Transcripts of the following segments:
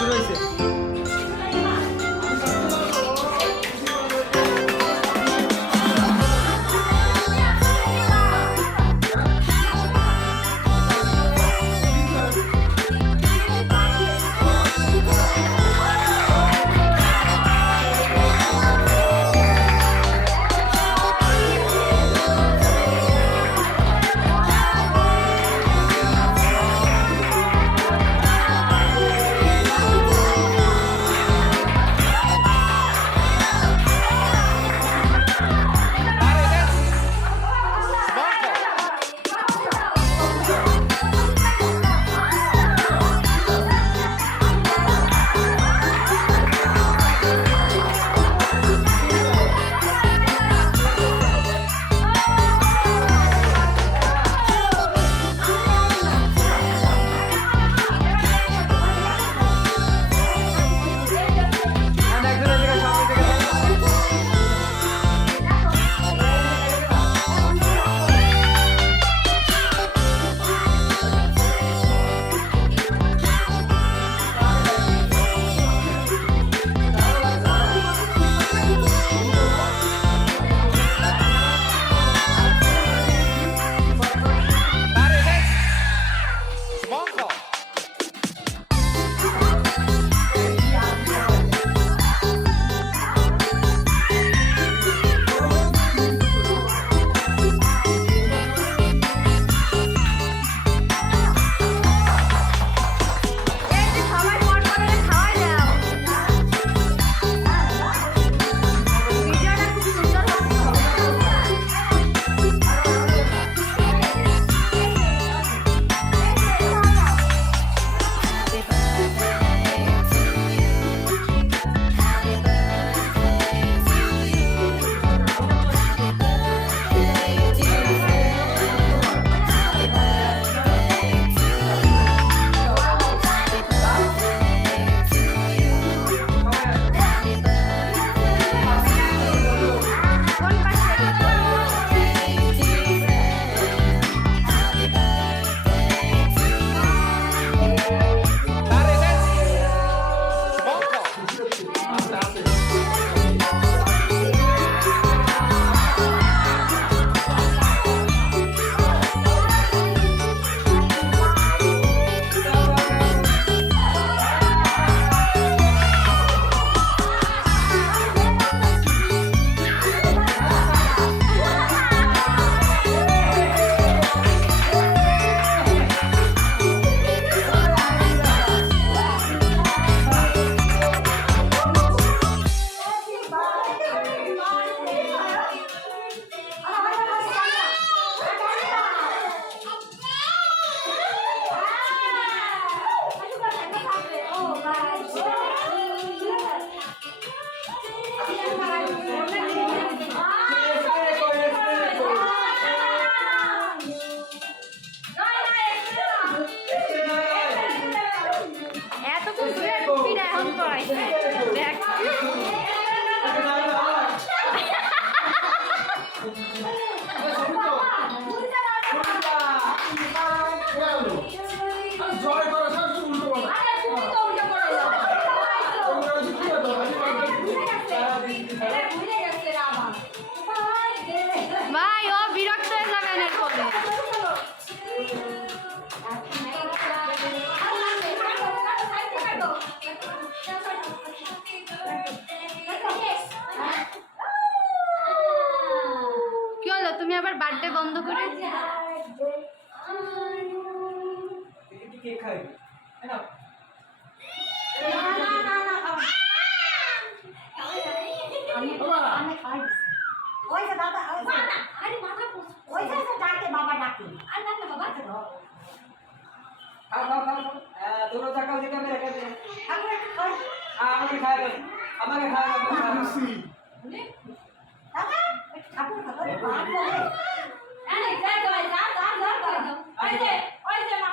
শুরু হয়েছে। ভাই ও বিরক্ত হয়ে যাবেন এরপরে। কি হলো তুমি আবার বার্থডে বন্ধ করে? ওই যে দাদা আরে মাথা ওই যে ডাকে বাবা ডাকে আর ডাকে বাবা চলো दोनों चाका दिखा मेरे कैसे আমাকে খাই আমাকে খাওয়া আমাকে খাওয়া দাদা ঠাকুর খাবে বাপ বলে আরে যাই তো যা যা যা করে দাও ওই যে মা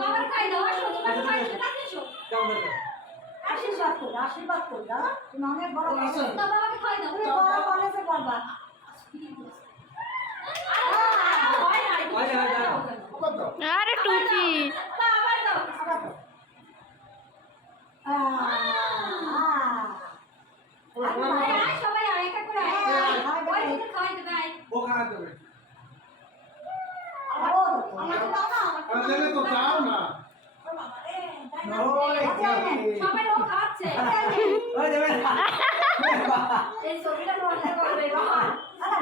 বাবা খাই দাও আসো তুমি খাই দাও এসো যাও না আশীর্বাদ কর দাদা তুমি অনেক বড় আচ্ছা। বাবাকে খাই দাও তুমি বড় কলেজে পড়বা কত আরে টুচি বা আবার দাও আয় সবাই আয় একটা করে আয় ওই দিকে খাওয়াই দেবে আয় ও খাওয়া দেবে আমাকে দাও না আরে দেবে তো দাও না সবাই ও খাচ্ছে ওই দেবে না এই ছবিটা নষ্ট করবে বাবা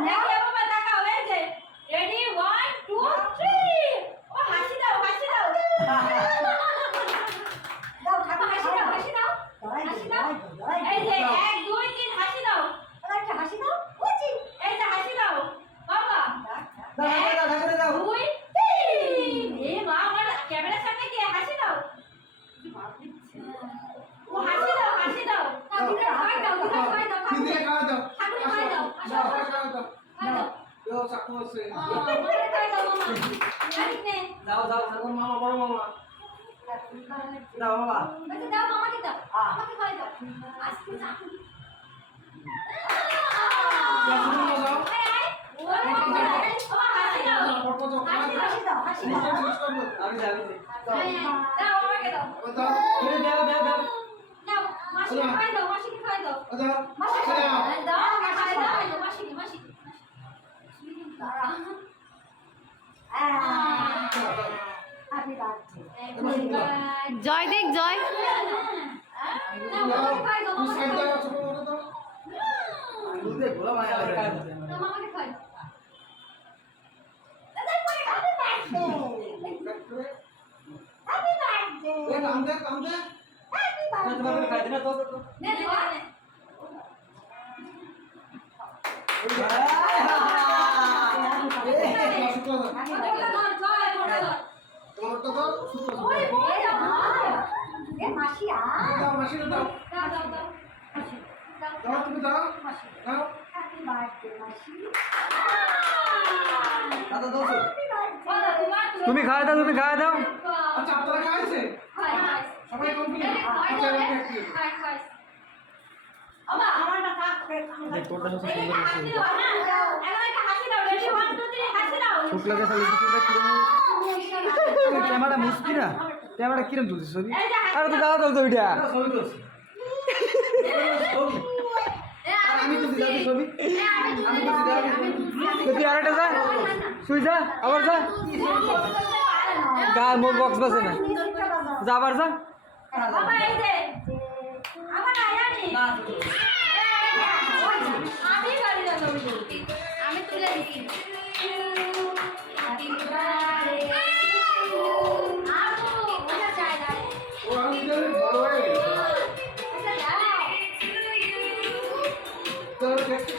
দেখি বাবা তাকাও এই যে রেডি 1 2 3 ও হাসি দাও হাসি দাও দাও ঠাকুর হাসি দাও হাসি দাও হাসি দাও এই যে 1 2 3 হাসি দাও একটা হাসি দাও ওজি এই যে হাসি দাও বাবা ঠাকুরে দাও 2 3 এ মা আমার ক্যামেরার সামনে কি হাসি দাও ও হাসি দাও হাসি দাও ঠাকুরে খাই দাও খাই দাও কি দিয়ে খাওয়া দাও ঠাকুরে খাই দাও দাও খাওয়া দাও খাই দাও ও চাকু আছে ঠাকুরে খাই দাও মামা জানিস নে দাও দাও ঠাকুর মামা বড় মামা দাও বাবা আচ্ছা দাও মামাকে দাও আমাকে খাই দাও আজকে যা দাও আয় আয় ও হাসি দাও কত দাও হাসি দাও হাসি দাও আমি যাবি দাও আমাকে দাও দাও তুমি দাও দাও দাও নাও মাসিকে খাই দাও মাসিকে খাই দাও দাও মাসিকে দাও খাই দাও মাসিকে মাসিকে দাঁড়া হ্যাপি বার্থডে জয় দেখ জয় নাও মামাকে খাই দাও সাইড মামাকে দাও ছোট বড় দাও দুধে গোলা মায়া লাগে দাও মামাকে খাই দাও দাদা পরে হ্যাপি বার্থডে হ্যাপি বার্থডে এ কাম দে হ্যাপি তোমার বার্থডে খাই দিনা তো তো নে নে নে শুক্লা দাও ওটা ধর জয় ওটা ধর তোমারটা দাও শুক্লা দাও ওই বই এ মাসি আ দাও মাসি দাও দাও দাও দাও মাসি দাও দাও তুমি দাও মাসি দাও হ্যাপি বার্থডে মাসি দাদা দাও তো। হ্যাপি বার্থডে তুমি খাওয়া দাও তুমি খাওয়া দাও আচ্ছা আপনারা খাইছে হাই হাই সবাই কমপ্লিট হাই আচ্ছা হাই একটা কি হাই হাই আমা আমারটা কাট করে তোরটা হচ্ছে এই হাসি দাও না এখন একটা হাসি দাও রেডি 1 2 3 হাসি দাও শুক্লা কে সালে কিছুটা কিরম ক্যামেরা মুস্কি না ক্যামেরা কিরম তুলছিস ছবি আরে তো দাও দাও তো ওইটা ছবি তুলছি আমি তো দিলাম ছবি আমি তো দিলাম তুই আরেকটা যা তুই যা আবার যা গা মোর বক্স বাজে না যা আবার যা বাবা এই যে আমার আয়ানি না আমি বাড়ি যাবো আমি তুলে দিচ্ছি হ্যাপি বার্থডে আপু ওটা চাই না ও আমি দিলে বড় হয়ে গেছে আচ্ছা দাও তো দেখতে